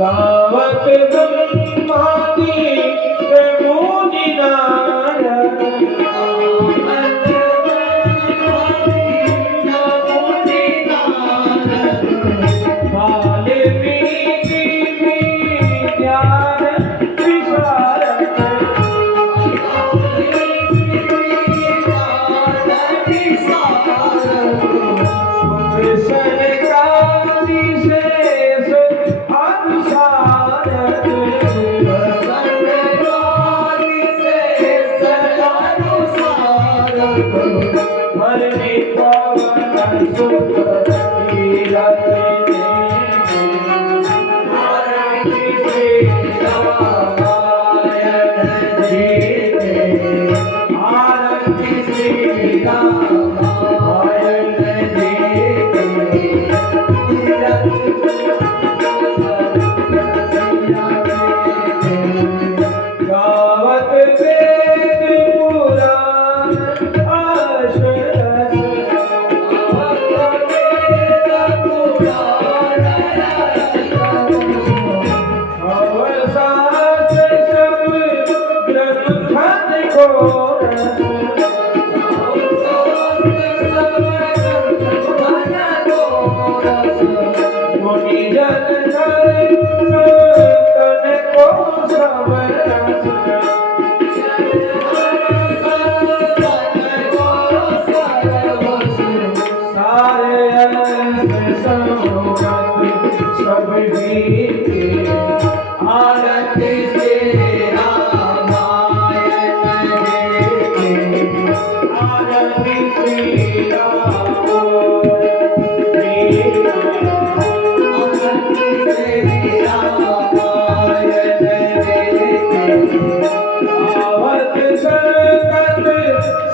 गावत ब्रह्मादि मुनि नारद वाल्मीकि ज्ञान विशारद सनकादि शेष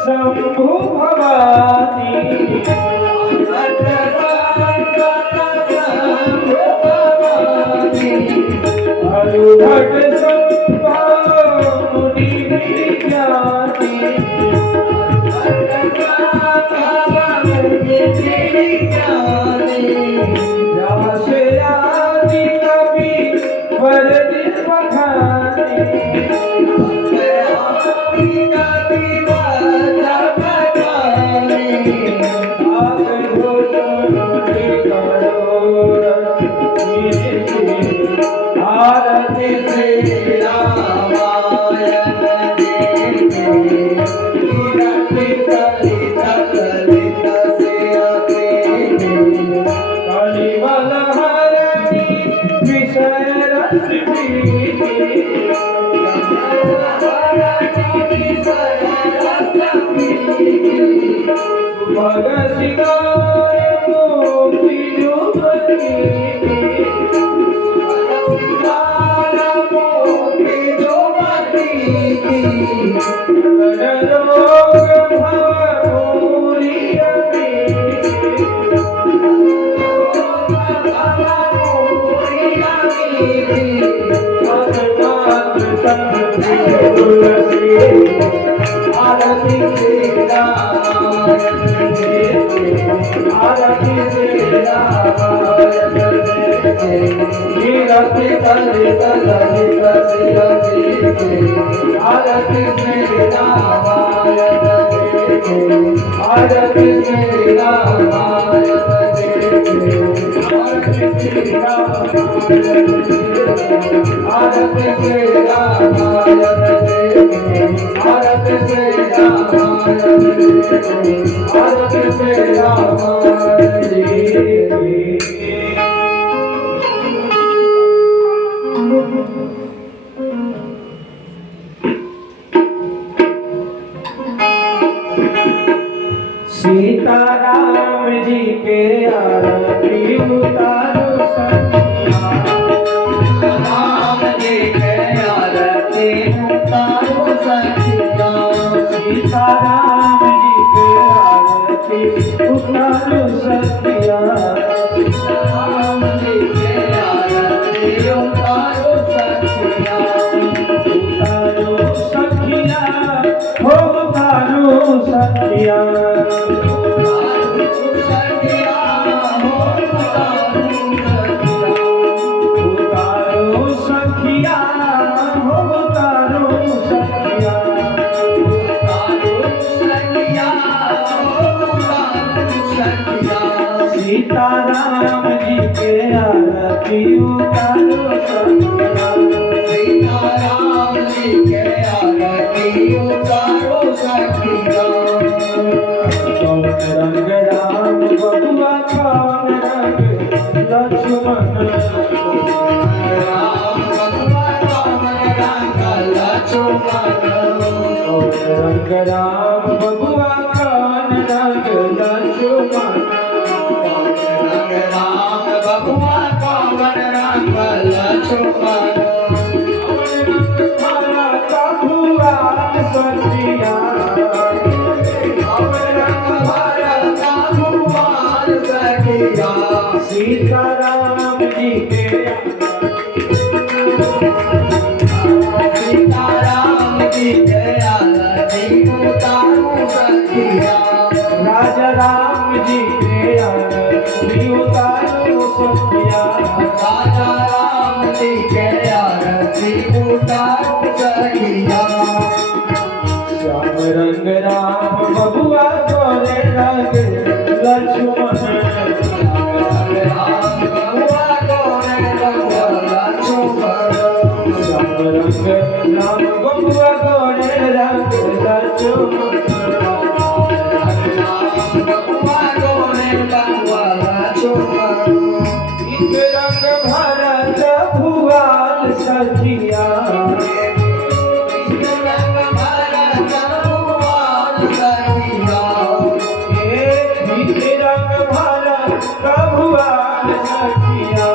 शंभु भवानी भट संभा मुनि ज्ञानी व्यास आदि कवि वरद बखानी Hare Krishna राम जी के आरती उतारो सखिया। राम जी के आरती उतारो सखिया। सीता राम जी के आरती उतारो सखिया। राम जी के आरती उतारो सखिया। उतारो सखिया हो उतारो सखिया। सीता राम जी के आरती उतारो सखिया। सीता राम जी के आरती उतारो सखिया। कौन रंग राम बबुआ कौन रंग लक्ष्मण। राम बबुआ कौन रंग लक्ष्मण। कौन रंग राम बबुआ कौन रंग लक्ष्मण। राम बबुआ कौन रंग लक्ष्मण। सीता राम जी के सीता राम जी के आरती उतारो सखिया। राजा राम जी के आरती उतारो सखिया। राजा राम जी के आरती उतारो सखिया। श्याम रंग राम बबुआ गोरे रंग लक्ष्मण। राम बबुआ कौन रंग लक्ष्मण। श्याम रंग राम बबुआ गोरे रंग लक्ष्मण। राम बबुआ कौन रंग लक्ष्मण। एक रंग भरत भुआल सखिया। रंग भरत भुआल सखिया। एक रंग भरत भुआल सखिया।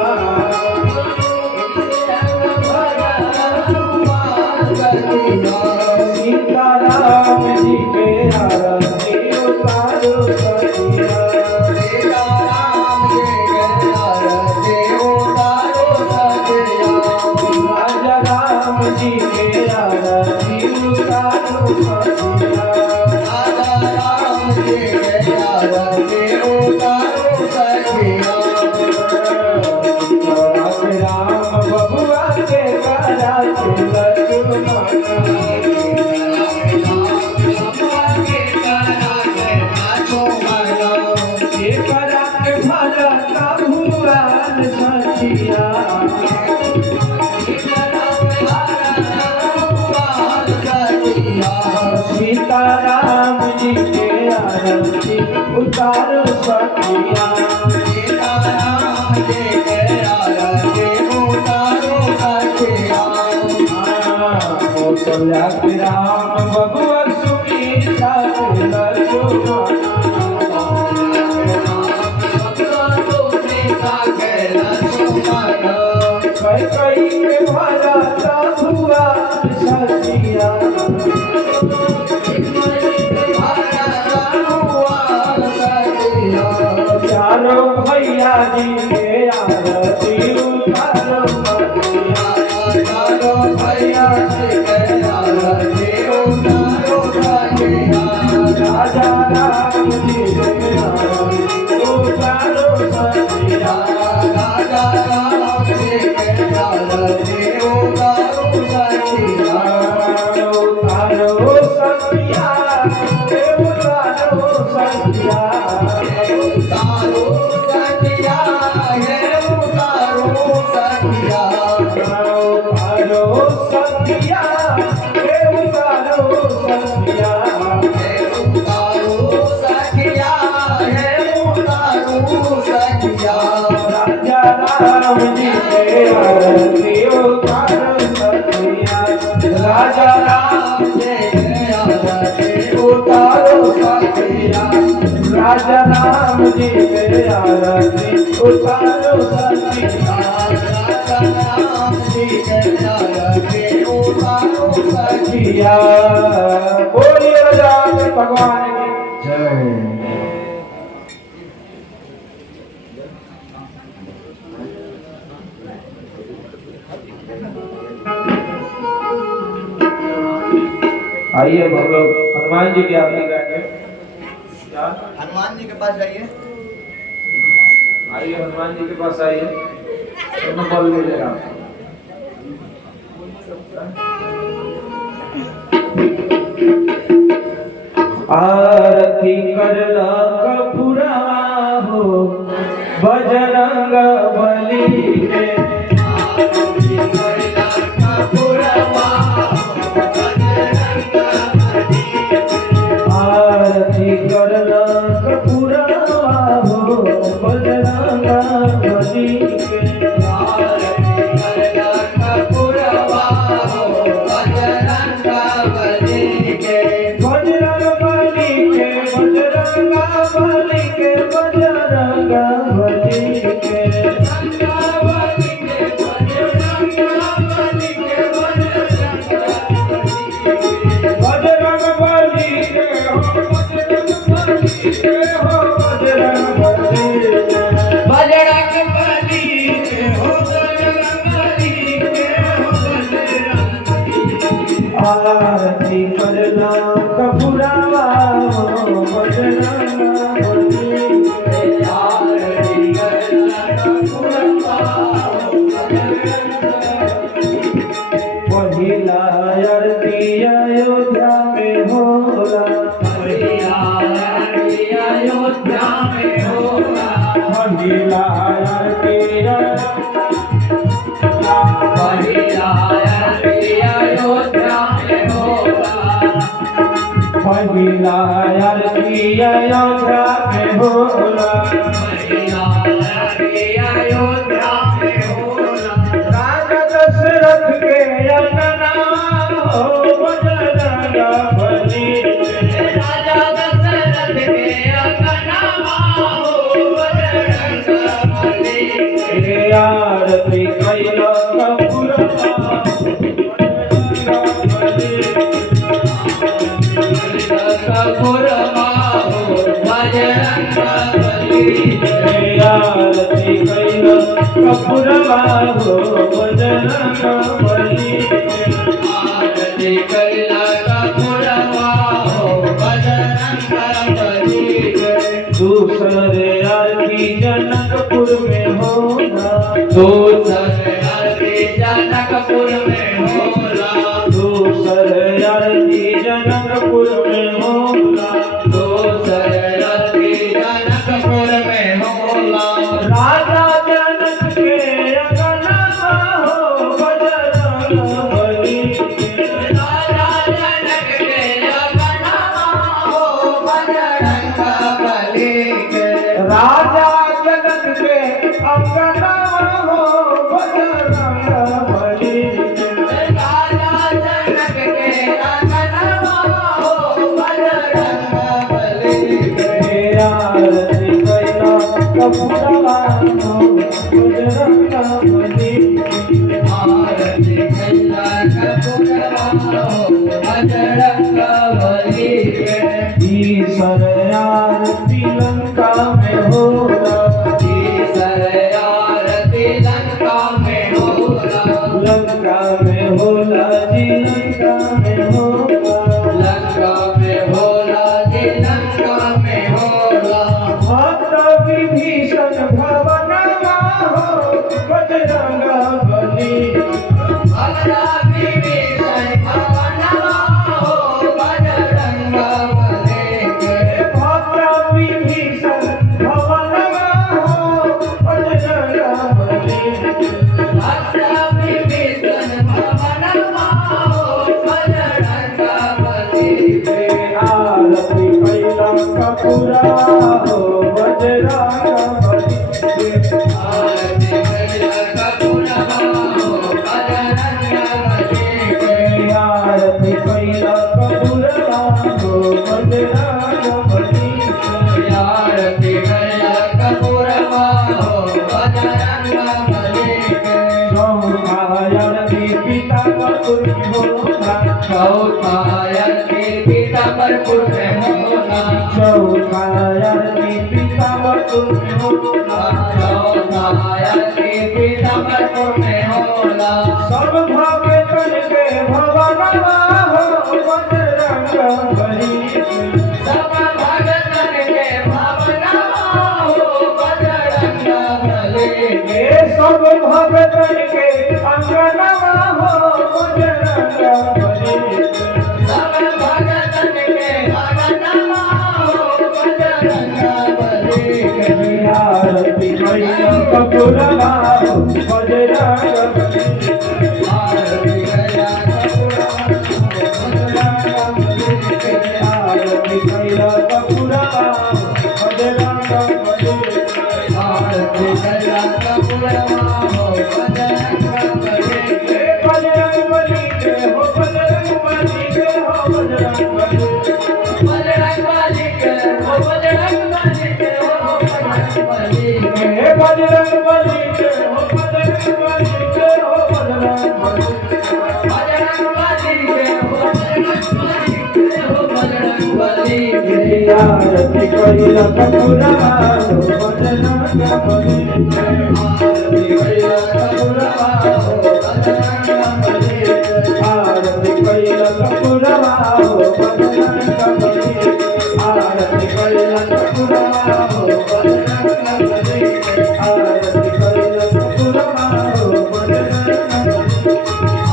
सीता राम जी के आरती उतारो सखिया। राजा राम जी के आरती उतारो सखिया। राम बबुआ के करा के लक्ष्मण। के करा के भरत भुआल सखिया। सीता राम जी के आरती उतारो सखिया। कौशल्या के राम बबुआ सुनीता के लक्ष्मण। कई के भरत भुआल सखिया। चारों भैया जी के आरती उतारो सखिया। राजा राम जी के आरती उतारो सखिया। उतारो सखिया उतारो सखिया। उतारो सखिया उतारो सखिया। राजा राम जी के आरती उतारो सखिया। राजा राम जी के आरती उतारो सखिया। राजा राम जी के आरती उतारो सखिया। राम जी के आरती उतारो सखिया। बोलिए राजा भगवान की जय। आइए भगवान हनुमान जी की आरती गाएंगे। हनुमान जी के पास जाइए। आइए हनुमान जी के पास आइए। दोनों बल ले लेगा। आरती करला कपूरा हो बजरंग बली के। आरती करला कपूरा हो बजरंग बली के। आरती करला कपूरवा हो बजरंग बली के। आरती करला कपूरवा हो बजरंग बली के। पहिला आरती अयोध्या में होला। पहिला आरती अयोध्या में होला। पहिला आरती महिला आरती अयोध्या में होला। राजा दशरथ के अंगना हो बजरंग बली के। राजा दशरथ के अंगना हो बजरंग बली के। आरती कैला कपूरवा आरती कैला कपूरवा हो बजरंग बली के। आरती कैला कपूरवा हो बजरंग बली के। दूसरे आरती जनकपुर में होला। दूसरे आरती जनकपुर में होला। दूसरे आरती जनकपुर में होला। दूसरे आरती जनकपुर में होला। राजा जनक के अंगना हो बजरंग बली के। राजा जनक के अंगना हो बजरंग बली के। राजा जनक के अंगना हो बजरंग बली के। राजा जनक के अंगना हो बजरंग बली के। आरती कैला कपूरवा हो बजरंग बली के। आरती कैला कपूरवा हो बजरंग बली के। ईश्वर आरती लंका में होला। ईश्वर आरती लंका में होला। लंका में होला जी लंका में होला। लंका में होला जी लंका में होला। भक्त विभीषण भवनमा हो बजरंग बली। भक्त विभीषण भवनमा हो बजरंग बली के। भक्त विभीषण भवनमा हो बजरंग बली के। भक्त विभीषण भवनमा हो बजरंग बली के। आरती कैला कपूरवा हो बजरंग बली के। आरती कैला कपूरवा हो बजरंग बली के। आरती कैला कपूरवा हो बजरंग बली के। चौथा आरती पीताम्बरपुर में होला, चौथा आरती पीताम्बरपुर में होला, चौथा आरती पीताम्बरपुर में होला। सब भगतन के भवनमा हो बजरंग बली, सब भगतन के भवनमा हो बजरंग बली, सब भगतन के अंगनमा हो बजरंग बली, सब भगतन के अंगनमा हो बजरंग बली। आरती मैया कपूरवा हो बजरंग बली, आरती गया आरती मैया कपूरवा हो बजरंग बली, आरती गया कपूरवा हो बजरंग बली। बजरंग बली के हो बजरंग बली के हो बजरंग बली, बजरंग बली के हो बजरंग बली के हो बजरंग बली के। बजरंग बली के हो बजरंग बली के हो बजरंग बली, बजरंग बली के हो बजरंग बली के हो बजरंग बली के। आरती कइला कपूरवा हो बजरंग बली, आरती गया कपूरवा हो बजरंग बली के। आरती कइला कपूरवा हो बजरंग बली, आरती कइला कपूरवा हो बजरंग बली, आरती कइला कपूरवा हो बजरंग बली।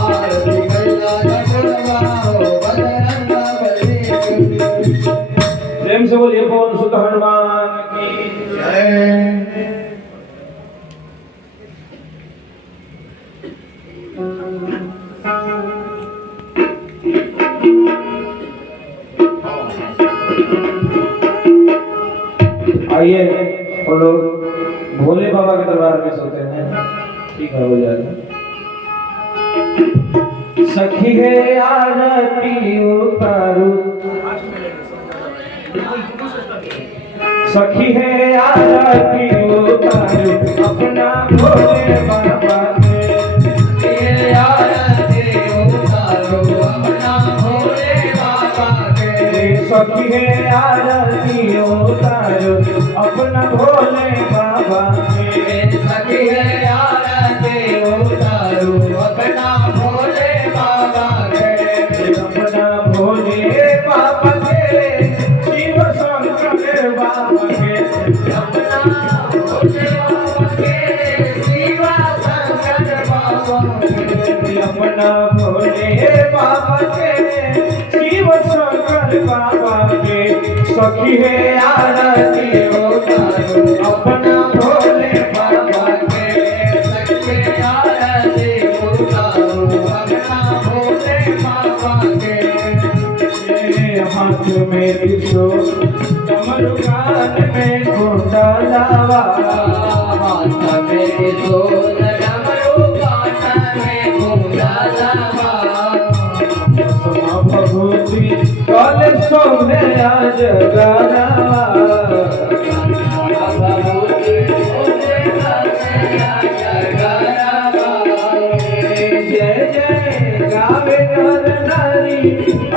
आरती गया कपूरवा हो बजरंग बली के। प्रेम से बोलिए पवन सुत हनुमान की जय। आइए हम लोग भोले बाबा के दरबार में सोते हैं, ठीक है हो जाएगा। सखी है आरती उतारू, सखी है आरती उतारू अपना भोले बाबा के, ये आरती उतारो अपना भोले बाबा के। सखी है आरती उतारू अपना भोले बाबा के, सखी है आरती उतारो अपना भोले बाबा के। अपना भोले बाबा के, शिव शंकर बाबा के, अपना भोले बाबा के शिव शंकर बाबा के। अपना भोले बाबा के, शिव शंकर बाबा के। सखी है आरती उतारू अपना भोले बाबा के, सखी है आरती उतारो अपना भोले बाबा के। हाथ में त्रिशूल कमर कान में कुंडलवा, हाथ में सोन डमरू कान में कुंडलवा। भस्म भभूति कल शोभे आज गरवा, भभूति शोभे आज गरवा। जय जय गावे नर नारी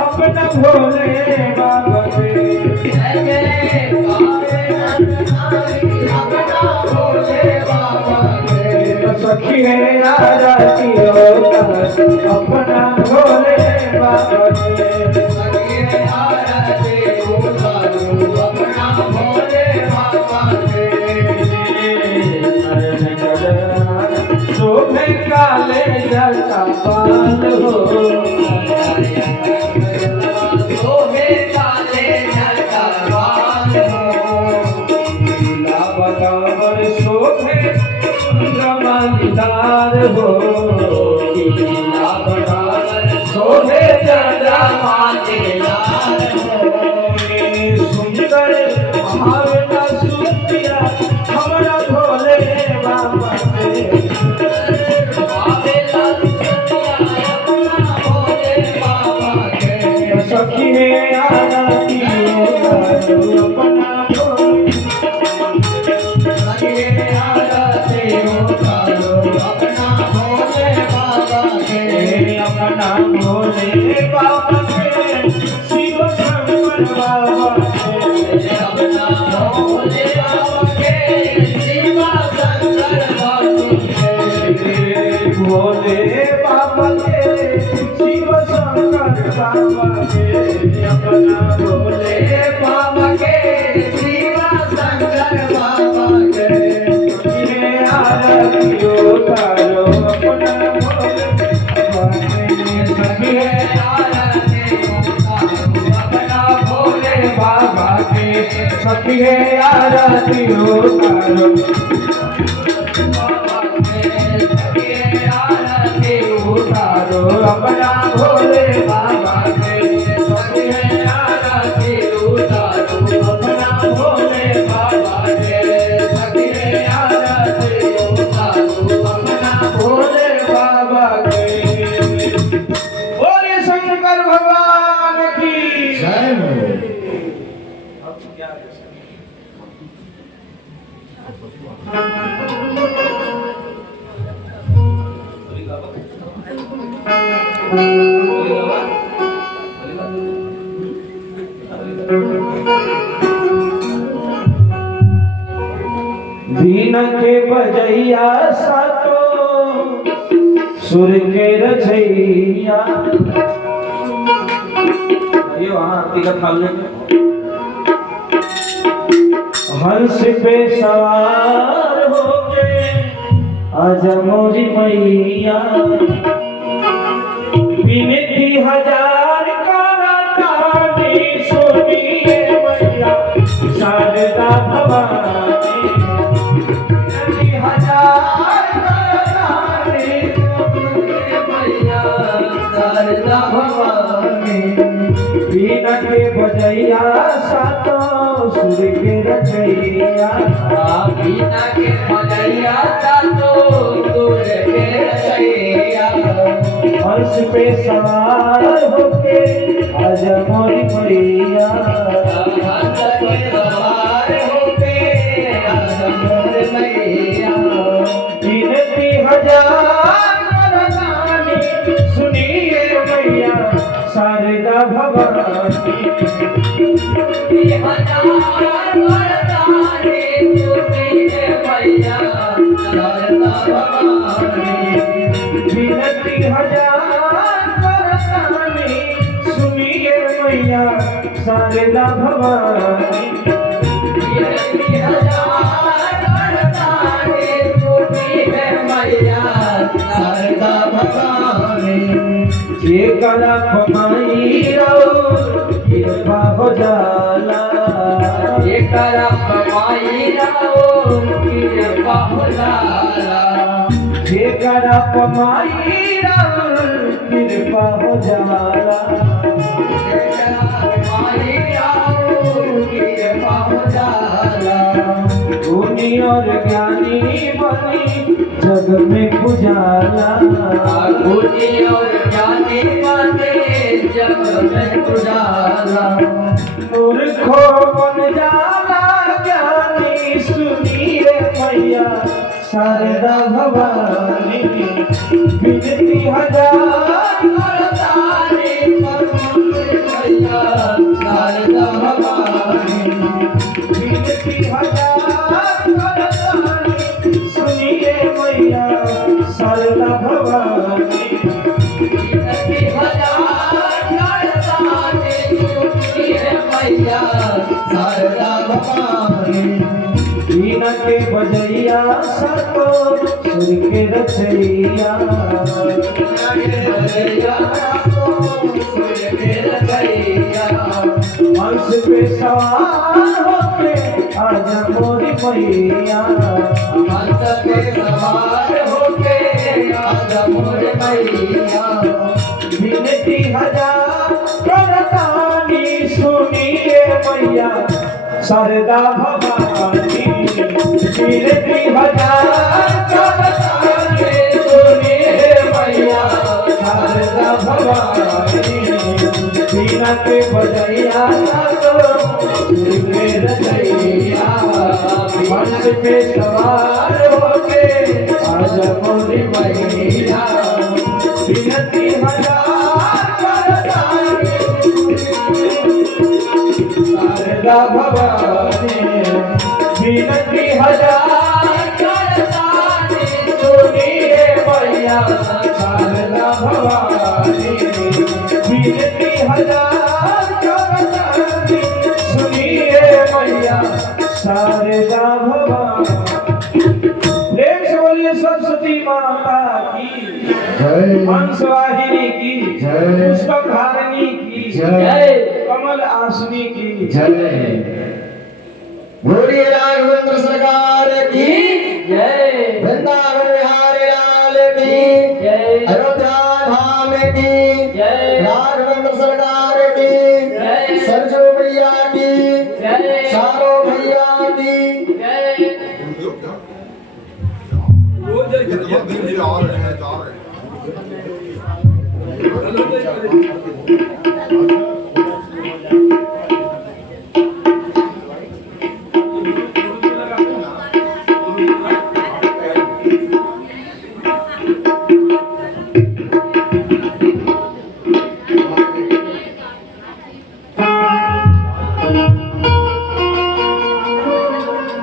अपना भोले बाबा के, जय जय गावे नर नारी अपना भोले बाबा के। सखी है आरती उतारू अपना भोले बाबा के, सखी है आरती उतारो अपना भोले बाबा के। शोभे काले जटा पाल हो, शोभे काले जटावान हो। लीला बदावर शोभे रमणदार हो, लीला बड़ावर शोभे चंद्रमालीलाल हो। सुंदर भावना सुतिया हमारा भोले बाबा के, बाबेला दुनिया अपना भोले बाबा के। सखी है आरती उतारू अपना भोले, सखी है आरती उतारो अपना भोले बाबा के। अपना भोले बाबा सखिए आरती उतारो बाबा के सखिए आरती उतारो अपना भोले बाबा के सखिए आरती उतारो अपना भोले बाबा के सखिए आरती उतारो अपना भोले बाबा के बोले शंकर भगवान की जय हो। दीन के बजैया सातो सुर के रचैया ये वहां आरती का थाल लेंगे हंस पे सवार होके आजा मोरी मैया विनती हजार करतानी सुनिए मैया शारदा भवानी विनती हजार करतानी सुनिए मैया शारदा भवानी बीना के बजैया सातो सुर के रचैया बीना के बजैया सातो सुर के रचैया हंस पे सवार होके आजा मोरी मैया हंस पे सवार होके आजा मोर मैया विनती हजार करतानी सुनिए मैया शारदा भवानी हजार वरदानी सुनिए मैया शारदा भवानी विनती हजार करतानी सुनिए मैया शारदा भवानी ये कला कमाई रो कृपा हो जाला ये करा कमाई राओ कृपा हो जाला ये कला कमाई रो कृपा हो जाला ये करा कमाई राओ कृपा हो जाला गुणी और ज्ञानी बनी जग में उजाला गुणी और ज्ञानी बने जग में उजाला मूर्खो बन जाला ज्ञानी सुनिए मैया शारदा भवानी विनती हजार वरदानी मैया शारदा भवानी विनती हजार करतानी सुनिए मैया शारदा भवानी बीना के बजैया सातो सुर के रचैया हंस पे सवार होके आजा मोरी मैया विनती हजार करतानी सुनिए मैया शारदा भवानी विनती हजार करतानी सुनिए मैया शारदा भवानी बीना के बजैया सातो सुर के रचैया हंस पे सवार होके आजा मोरी मैया विनती हजार करतानी शारदा भवानी विनती हजार करतानी सुनिए मैया शारदा भवानी विनती हजार करतानी सुनिए मैया शारदा भवानी प्रेम से बोलिए सरस्वती माता की जय हंसवाहिनी की जय। पुष्पधारिणी की जय। कमल आसनी की जय। बोलिए राघवेंद्र सरकार की जय वृंदावन बिहारी लाल की जय अयोध्या धाम की जय राघवेंद्र सरकार की जय सरजू भैया की जय चारों भैया की जय कितना दिन से आ रहे हैं जा रहे हैं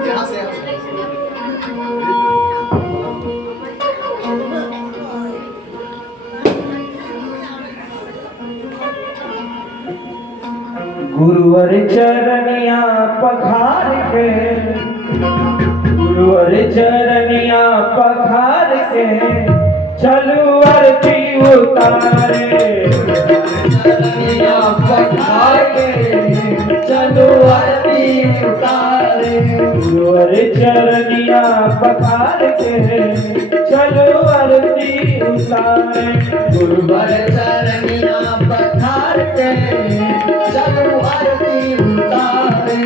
यहाँ से गुरुवर चरनिया पखार के, गुरुवर चरनिया पखार के, चलू आरती उतारे। चरनिया पखार के चलो आरती उतारे गुरुवर चरनिया पखार के, चलू आरती उतारे। गुरुवर चरनिया पखार के चलो आरती उतारे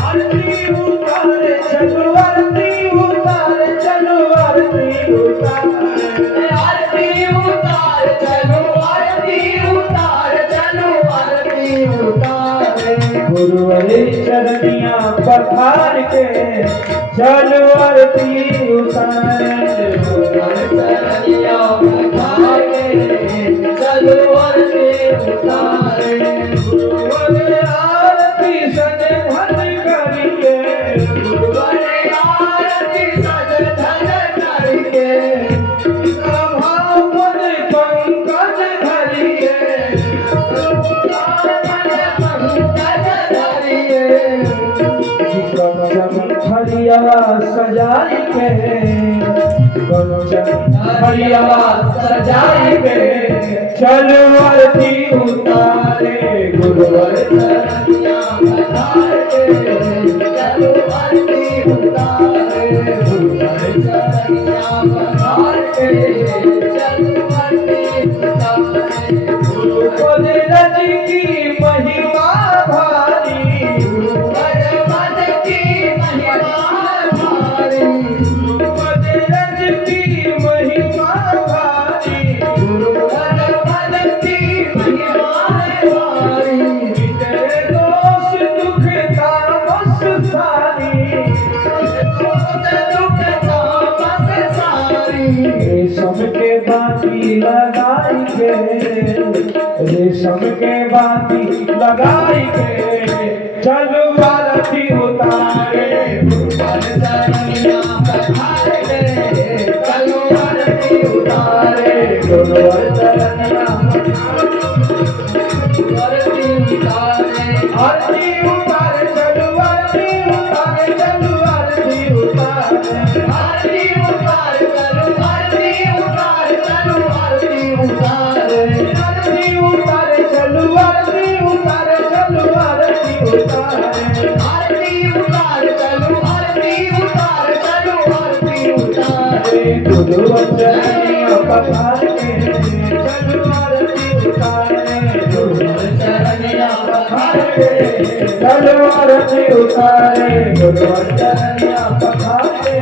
आरती उतारे, चलू आरती उतारे, चलू आरती उतारे। आरती उतार चलो आरती उतार चलो आरती उतारे गुरुवर चरनिया पखार के, चलू आरती उतारे। गुरुवर चरनिया पखार के चलो आरती उतारे गुरुवर आरती सजे धन करिए, गुरुवर आरती सज धन करके प्रभावन पंकज धरिए। कंचन हरियावा सजाई के, कंचन हरियावा सजाई के, चलो आरती उतारे। गुरुवर चरनिया पखार के चलो आरती उतारे गुरुवर चरनिया पखार के चलो आरती उतारे गुरुपद रज की महिमा भारी, गुरुवर पद की महिमा भारी गुरुपद रज की महिमा भारी। गुरुवर पद की महिमा भारी मिटे दोष दुख तामस सारी, दुख तामस सारी रेशम के बाती लगाई के, रेशम के बाती लगाई के, चलो आरती उतारे। गुरुवर चरनिया पखार के चलो आरती उतारे गुरुवर चरनिया आरती उतारे आरती उतारे, चलो आरती उतारे, चलो आरती उतारे। आरती उतार चलो आरती उतार चलो आरती उतारे आरती उतारे, चलो आरती उतारे, चलो आरती उतारे। आरती उतार चलो आरती उतार चलो आरती उतारे गुरुवर चरनिया पखार के, चलो आरती उतारे। गुरुवर चरनिया पखार के चलो आरती उतारे। गुरुवर चरनिया पखार के,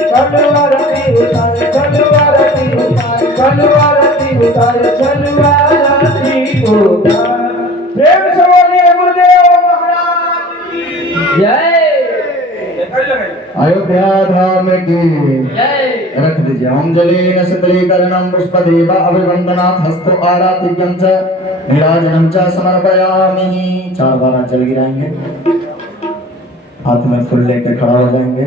चलो आरती उतारे, चलो आरती उतारे, चलो आरती उतारे, चलो आरती उतारे। प्रेम से बोलिए गुरुदेव महाराज की जय अयोध्या धाम की जय रख दीजिए अंजलिन सकलीकरणं पुष्पदेव अभिवंदनात् हस्तो आरातिक्यं च नीराजनं च समर्पयामि। 4 बार जल गिराएंगे, हाथ में फूल लेके खड़ा हो जाएंगे।